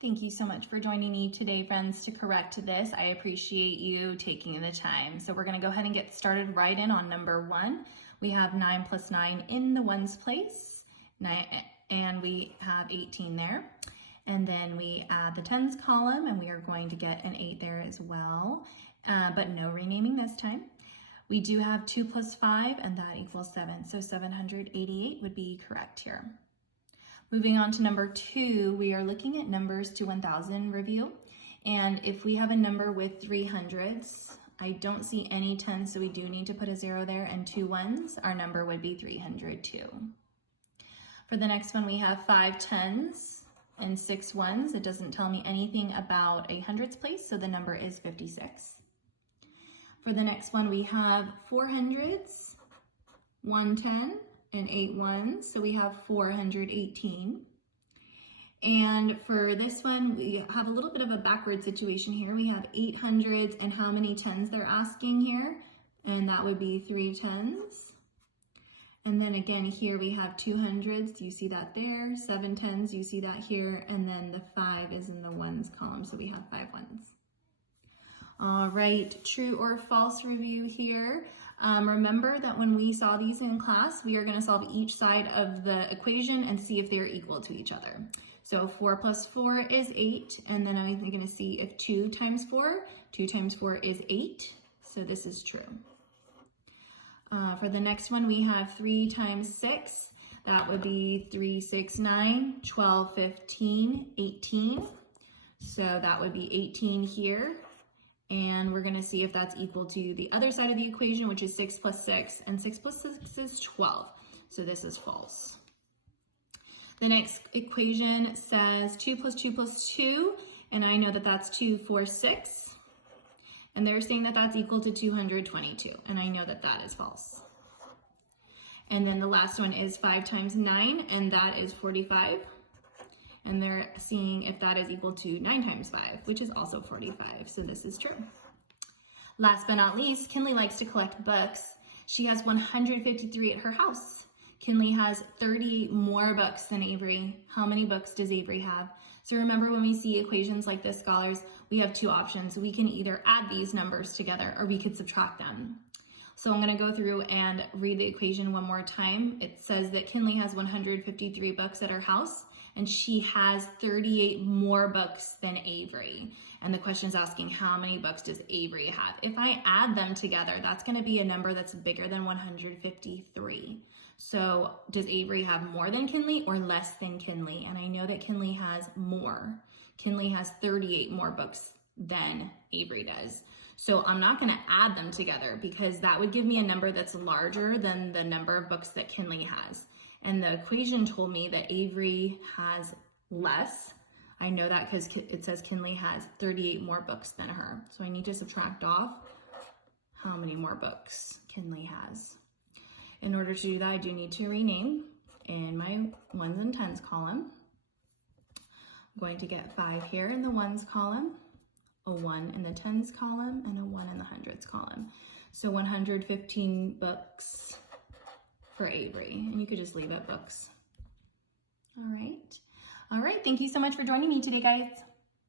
Thank you so much for joining me today, friends, to correct this. I appreciate you taking the time. So we're going to go ahead and get started right in on number 1. We have 9 plus 9 in the ones place, and we have 18 there. And then we add the tens column, and we are going to get an 8 there as well, but no renaming this time. We do have 2 plus 5, and that equals 7. So 788 would be correct here. Moving on to number 2, we are looking at numbers to 1,000 review. And if we have a number with 3 hundreds, I don't see any 10s, so we do need to put a 0 there, and 2 ones, our number would be 302. For the next one, we have 5 tens and 6 ones. It doesn't tell me anything about a hundreds place, so the number is 56. For the next one, we have 4 hundreds, 1 10, and 8 ones, so we have 418. And for this one, we have a little bit of a backward situation here. We have 8 hundreds and how many tens they're asking here, and that would be 3 tens. And then again here we have 2 hundreds, you see that there, 7 tens, you see that here, and then the 5 is in the ones column, so we have 5 ones. All right, true or false review here. Remember that when we saw these in class, we are going to solve each side of the equation and see if they're equal to each other. So 4 plus 4 is 8, and then I'm going to see if 2 times 4 is 8, so this is true. For the next one, we have 3 times 6, that would be 3, 6, 9, 12, 15, 18, so that would be 18 here. And we're gonna see if that's equal to the other side of the equation, which is 6 plus 6, and 6 plus 6 is 12. So this is false. The next equation says 2 plus 2 plus 2, and I know that that's 2, 4, 6. And they're saying that that's equal to 222, and I know that that is false. And then the last one is 5 times 9, and that is 45. And they're seeing if that is equal to 9 times 5, which is also 45, so this is true. Last but not least, Kinley likes to collect books. She has 153 at her house. Kinley has 38 more books than Avery. How many books does Avery have? So remember, when we see equations like this, scholars, we have 2 options. We can either add these numbers together or we could subtract them. So I'm going to go through and read the equation one more time. It says that Kinley has 153 books at her house, and she has 38 more books than Avery. And the question is asking, how many books does Avery have? If I add them together, that's going to be a number that's bigger than 153. So does Avery have more than Kinley or less than Kinley? And I know that Kinley has more. Kinley has 38 more books than Avery does. So I'm not going to add them together because that would give me a number that's larger than the number of books that Kinley has. And the equation told me that Avery has less. I know that because it says Kinley has 38 more books than her. So I need to subtract off how many more books Kinley has. In order to do that, I do need to rename in my ones and tens column. I'm going to get 5 here in the ones column, a 1 in the tens column, and a 1 in the hundreds column. So 115 books for Avery, and you could just leave it books. All right. Thank you so much for joining me today, guys.